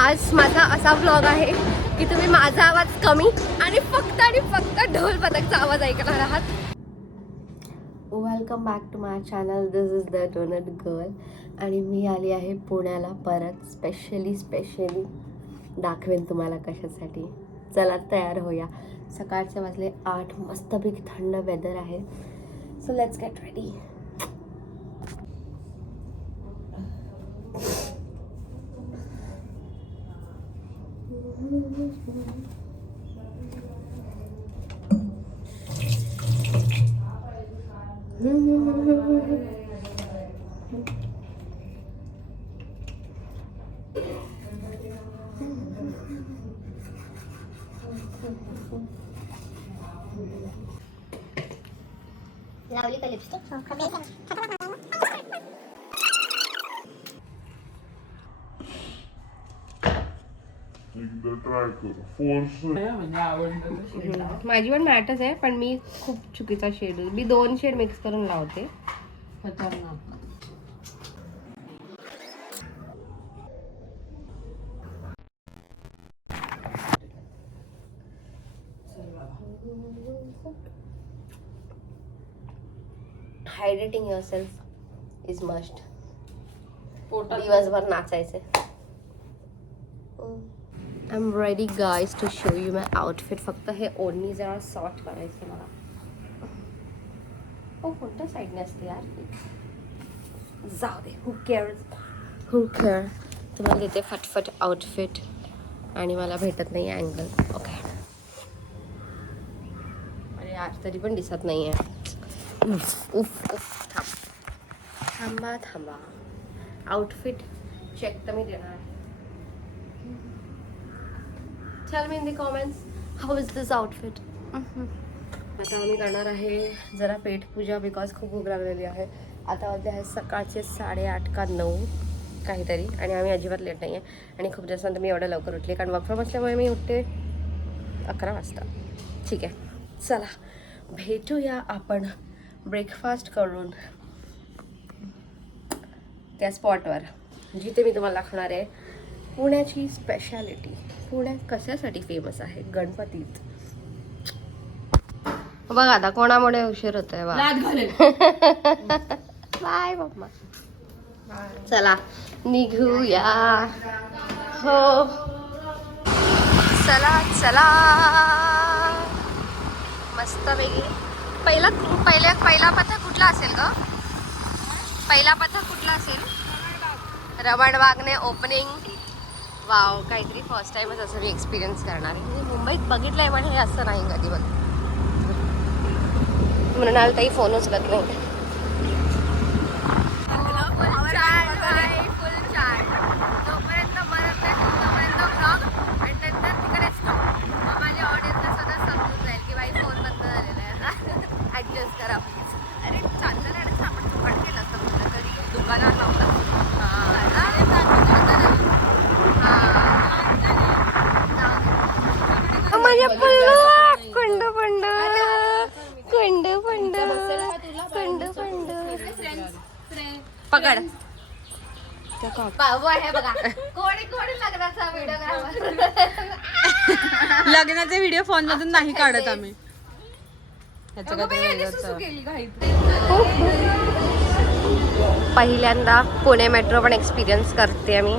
आज माझा असा व्लॉग आहे की तुम्ही माझा आवाज कमी आणि फक्त ढोल पथकचा आवाज ऐकणार आहात. Welcome back to my channel. This is the donut girl आणि मी आली आहे पुण्याला परत. स्पेशली दाखवेन तुम्हाला कशासाठी. चला तयार होऊया. सकाळचे वाजले 8. मस्तपैकी थंड वेदर आहे. So let's get ready. लावली का लिपस्टिक? माझी पण मॅटच आहे, पण मी खूप चुकीचा शेड, मी 2 शेड मिक्स करून लावते. Hydrating yourself is must. दिवसभर नाचायचे. I am ready guys to show you my outfit. फक्त हे ओढणी जरा सॉर्ट करायचं मला. हो, कोणत्या साईडने असते यार. जाऊ दे. हू केअर. तुम्हाला देते फटफट आउटफिट आणि मला भेटत नाही अँगल. ओके. अरे यार तरी पण दिसत नाही आहे. थांबा. आउटफिट चेक तर मी देणार. Tell me in the comments how is this outfit. आता आम्ही करणार आहे जरा पेटपूजा बिकॉज खूप भूक लागलेली आहे. आता वाजले आहे सकाळचे 8:30 का 9 काहीतरी आणि आम्ही अजिबात लेट नाही आहे. आणि खूप दिवसांत मी एवढं लवकर उठले कारण वर्क फ्रॉम असल्यामुळे मी उठते 11 वाजता. ठीक आहे, चला भेटूया आपण ब्रेकफास्ट करून त्या स्पॉटवर जिथे मी तुम्हाला दाखवणार आहे पुण्याची स्पेशालिटी. पुण्यात कशासाठी फेमस आहे? गणपतीत. बघा आता कोणामुळे उशीर होतोय. बाय मम्मा. चला निघूया. हो चला मस्त वेगळी. पहिला पथक कुठला असेल ग? पहिला पथक कुठला असेल? रमणबागने ओपनिंग. वाव, काहीतरी फर्स्ट टाइमच असं मी एक्सपिरियन्स करणार आहे. म्हणजे मुंबईत बघितलंय पण हे असं नाही कधी बघ. म्हणाल ताई फोन उचलत नाही. फुल चार्ज जोपर्यंत मरत नाही तोपर्यंत ब्लॉग आणि नंतर तिकडे स्टॉप. मग माझ्या ऑडियन्सला स्वतः समजून जाईल की बाई फोन बंद झालेला आहे. ॲडजस्ट करा प्लीज. अरे चालतं नाही आपण दुकान केलं असतं कुठलं तरी दुकानात लावलं. माझ्या कुंड पकड. लग्नाचे व्हिडिओ फोन मधून नाही काढत आम्ही. पहिल्यांदा पुणे मेट्रो पण एक्सपिरियन्स करते मी.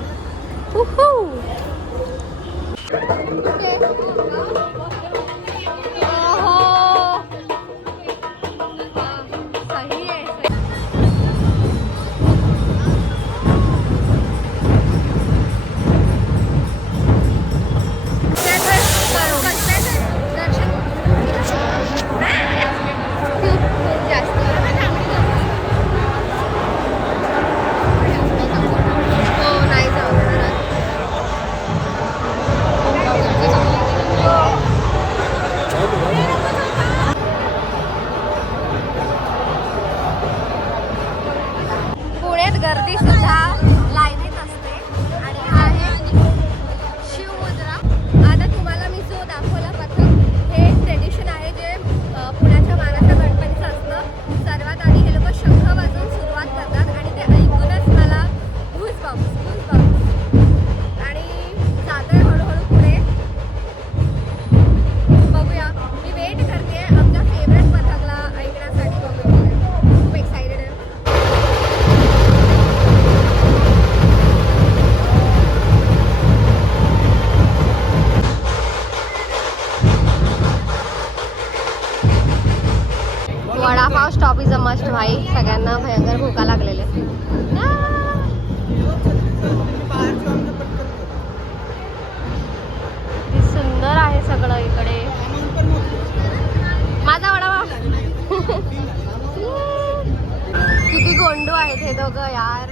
दोघं यार.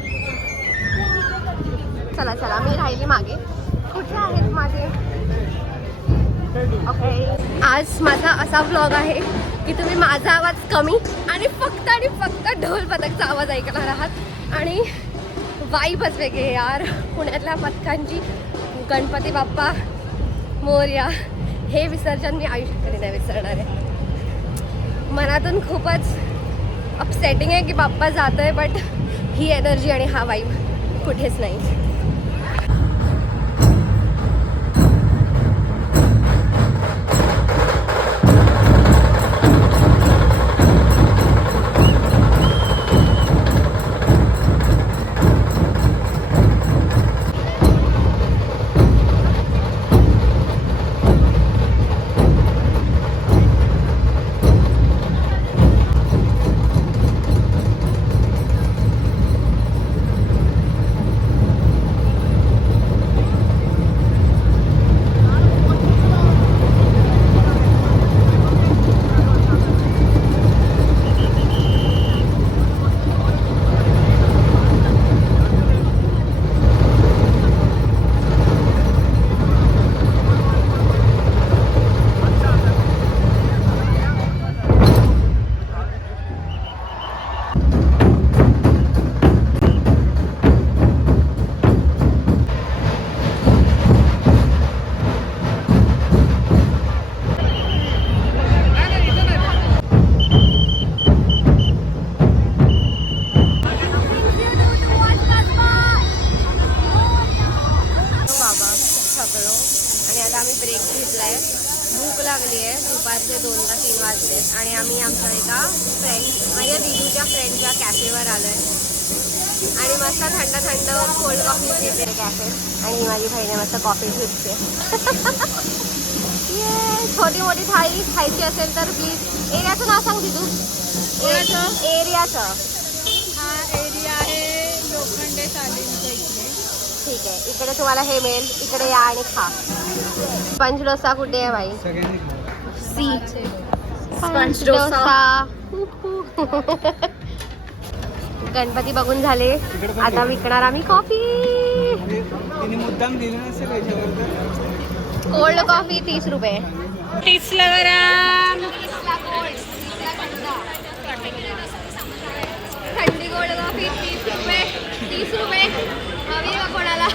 चला चला, मी राहिली मागे. कुठे आहेत माझे? ओके, आज माझा असा व्लॉग आहे की तुम्ही माझा आवाज कमी आणि फक्त ढोल पथकचा आवाज ऐकणार आहात. आणि वाईबच वेगळी आहे यार पुण्यातल्या पथकांची. गणपती बाप्पा मोरया हे विसर्जन मी आयुष्यात कधी नाही विसरणार आहे. मनातून खूपच अपसेटिंग आहे की बाप्पा जातोय, बट ही एनर्जी आणि हा वाईब कुठेच नाही. ब्रेक घेतलाय. भूक लागली आहे. दुपारचे 2 का 3 वाजलेत आणि आम्ही आमच्या एका माझ्या दीदूच्या फ्रेंडच्या कॅफेवर आलो आहे आणि मस्त थंड कोल्ड कॉफी पिते कॅफे. आणि माझी बहिणी मस्त कॉफी पिते. ये छोटी मोठी थाळी खायची असेल तर प्लीज. एरियाचं नाव सांग दीदू. एरियाचं हा एरिया आहे लोखंडे सालींच्या इकडे. ठीक आहे, इकडे तुम्हाला हे मिळेल. इकडे या आणि खा. स्पंज डोसा कुठे आहे भाई? C sponge dosa. गणपती बघून झाले, आता विकणार आम्ही कॉफी. कोल्ड कॉफी 30 रुपये. 30 ला गरम. थंडी कोल्ड कॉफी 30 रुपये. 30 रुपये हवी का कोणाला?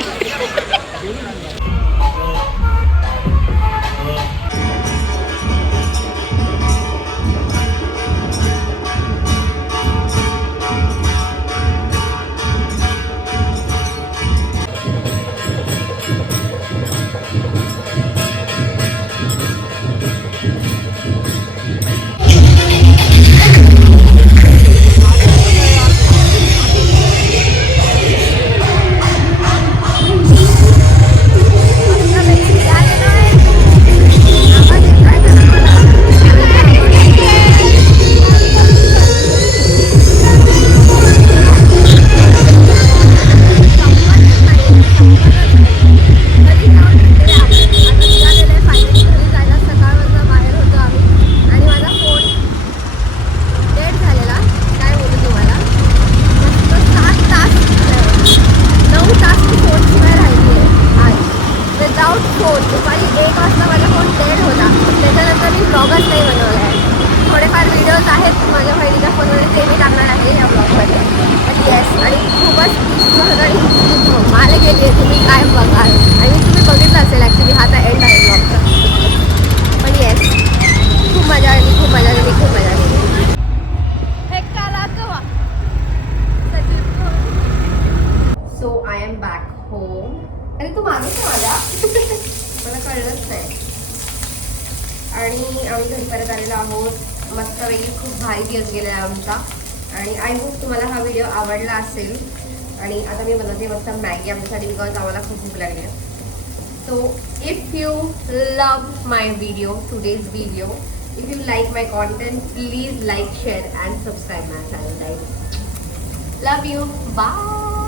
आणि आम्ही घरी परत आलेलो आहोत. मस्तपैकी खूप भारी दिवस गेलेला आमचा आणि आय होप तुम्हाला हा व्हिडिओ आवडला असेल. आणि आता मी बनवते मस्त मॅगी आमच्यासाठी, बिकॉज आम्हाला खूप भूक लागली आहे. So if you love my video, today's video, if you like my content, please like, share and subscribe my channel guys. Love you. Bye.